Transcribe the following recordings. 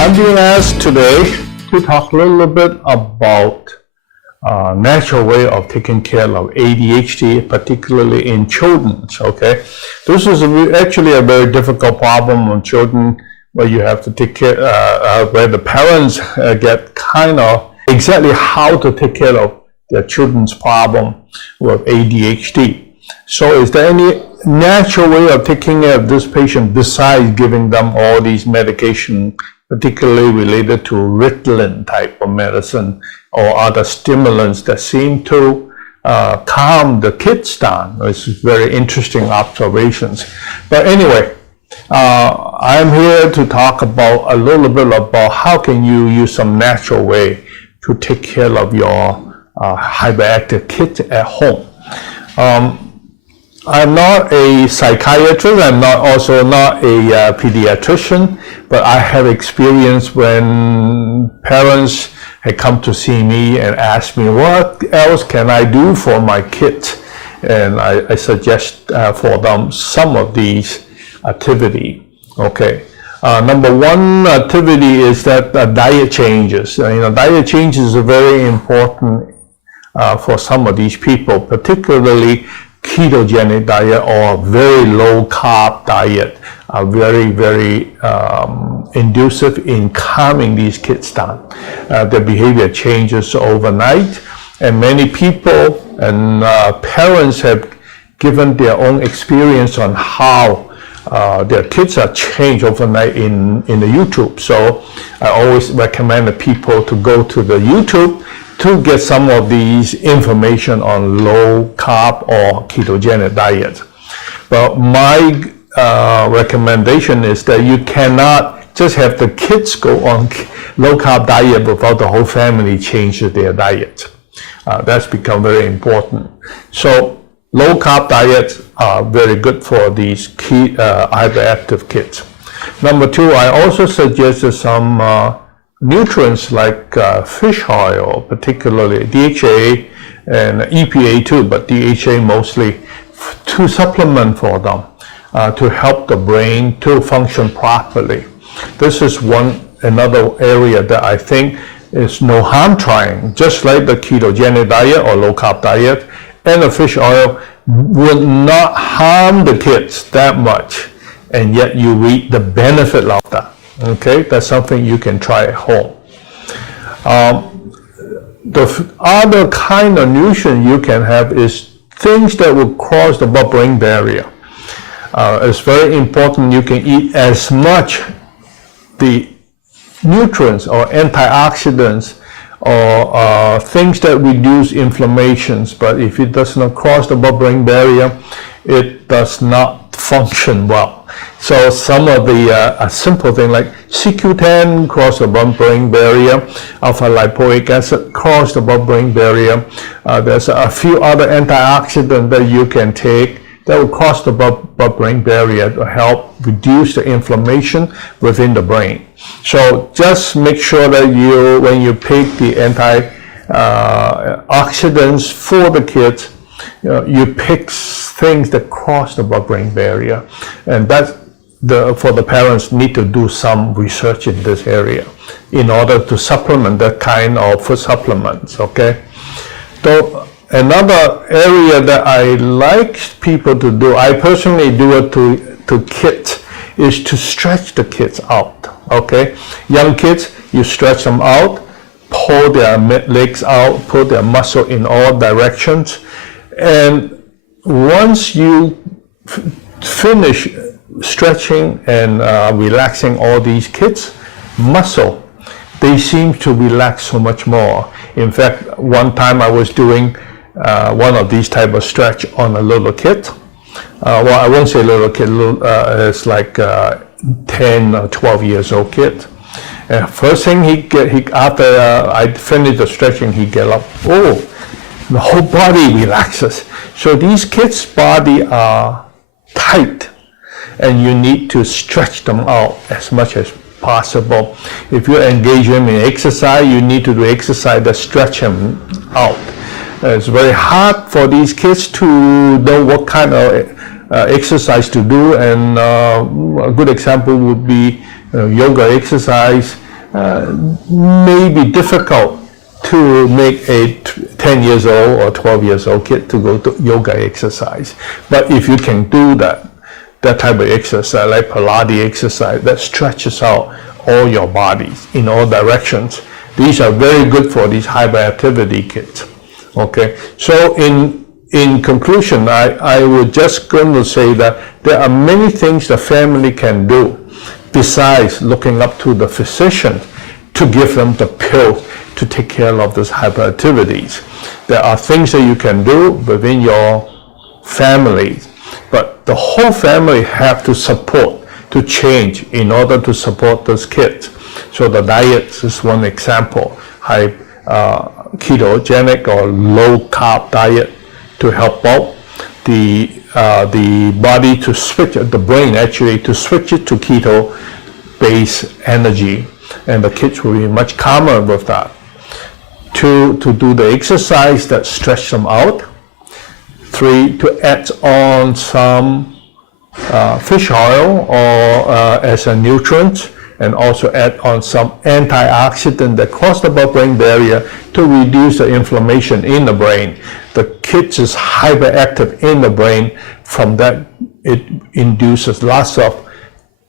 I'm being asked today to talk a little bit about natural way of taking care of ADHD, particularly in children. Okay, this is actually a very difficult problem on children, where you have to take care, where the parents get kind of exactly how to take care of their children's problem with ADHD. So is there any natural way of taking care of this patient besides giving them all these medication, particularly related to Ritalin type of medicine or other stimulants that seem to calm the kids down? It's very interesting observations. But anyway, I'm here to talk about a little bit about how can you use some natural way to take care of your hyperactive kids at home. I'm not a psychiatrist, I'm also not a pediatrician, but I have experience when parents had come to see me and asked me, what else can I do for my kids? And I suggest for them some of these activity. Okay. Number one activity is that diet changes. Diet changes are very important for some of these people, particularly ketogenic diet or very low carb diet are very, very inducive in calming these kids down. Their behavior changes overnight, and many people and parents have given their own experience on how their kids are changed overnight in the YouTube. So I always recommend the people to go to the YouTube to get some of these information on low carb or ketogenic diet. But my recommendation is that you cannot just have the kids go on low carb diet without the whole family change their diet. That's become very important. So low carb diets are very good for these hyperactive kids. Number two, I also suggested some nutrients like fish oil, particularly DHA and EPA too, but DHA mostly, to supplement for them to help the brain to function properly. This is another area that I think is no harm trying, just like the ketogenic diet or low carb diet, and the fish oil will not harm the kids that much, and yet you reap the benefit of that. Okay, that's something you can try at home. The other kind of nutrient you can have is things that will cross the blood-brain barrier. It's very important you can eat as much the nutrients or antioxidants or things that reduce inflammations, but if it does not cross the blood-brain barrier, it does not function well. So some of the simple things like CQ10 cross the blood-brain barrier, alpha lipoic acid cross the blood-brain barrier. There's a few other antioxidants that you can take that will cross the blood-brain barrier to help reduce the inflammation within the brain. So just make sure that when you pick the antioxidants for the kids, you pick things that cross the blood-brain barrier, and that's for the parents need to do some research in this area in order to supplement that kind of food supplements. Okay. So another area that I like people to do, I personally do it to kids, is to stretch the kids out. Okay, young kids, you stretch them out, pull their legs out, pull their muscle in all directions, and once you finish stretching and relaxing all these kids' muscle, they seem to relax so much more. In fact, one time I was doing one of these type of stretch on a little kid. Well, I won't say little kid, it's like 10 or 12 years old kid. First thing after I finished the stretching, he get up, oh, the whole body relaxes. So these kids' body are tight, and you need to stretch them out as much as possible. If you engage them in exercise, you need to do exercise that stretch them out. It's very hard for these kids to know what kind of exercise to do, and a good example would be yoga exercise. may be difficult to make a 10 years old or 12 years old kid to go to yoga exercise. But if you can do that type of exercise, like Pilates exercise, that stretches out all your bodies in all directions, these are very good for these hyperactivity kids. Okay, so in conclusion, I would just going to say that there are many things the family can do besides looking up to the physician to give them the pill to take care of these hyperactivities. There are things that you can do within your family, but the whole family have to support, to change in order to support those kids. So the diet is one example, ketogenic or low carb diet to help out the body to switch, the brain actually to switch it to keto based energy, and the kids will be much calmer with that. To do the exercise that stretch them out. 3, to add on some fish oil or as a nutrient, and also add on some antioxidant that cross the blood-brain barrier to reduce the inflammation in the brain. The kids is hyperactive in the brain. From that, it induces lots of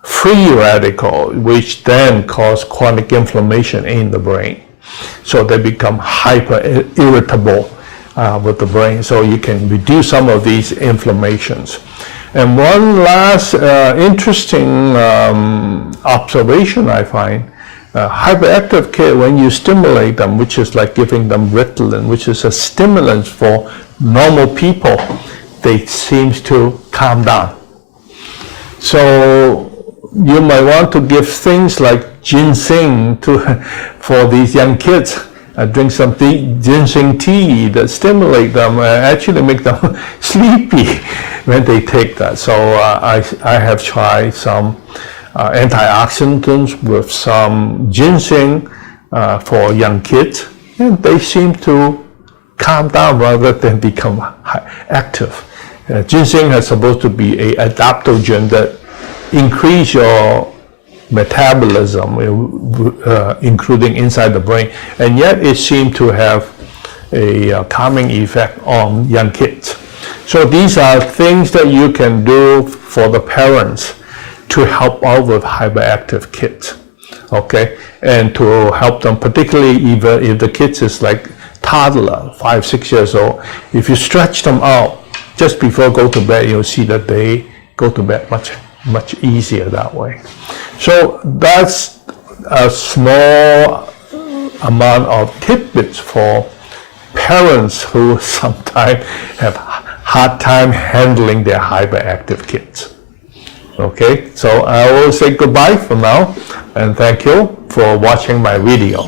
free radical, which then cause chronic inflammation in the brain. So they become hyper irritable with the brain. So you can reduce some of these inflammations. And one last interesting observation I find, hyperactive kids, when you stimulate them, which is like giving them Ritalin, which is a stimulant for normal people, they seem to calm down. So you might want to give things like ginseng for these young kids. Drink some ginseng tea that stimulate them and actually make them sleepy when they take that. So I have tried some antioxidants with some ginseng for young kids, and they seem to calm down rather than become active. Ginseng is supposed to be an adaptogen that increase your metabolism, including inside the brain, and yet it seemed to have a calming effect on young kids. So these are things that you can do for the parents to help out with hyperactive kids, okay? And to help them, particularly even if the kids is like toddler, 5, 6 years old, if you stretch them out just before go to bed, you'll see that they go to bed much easier that way. So that's a small amount of tidbits for parents who sometimes have hard time handling their hyperactive kids. Okay, so I will say goodbye for now, and thank you for watching my video.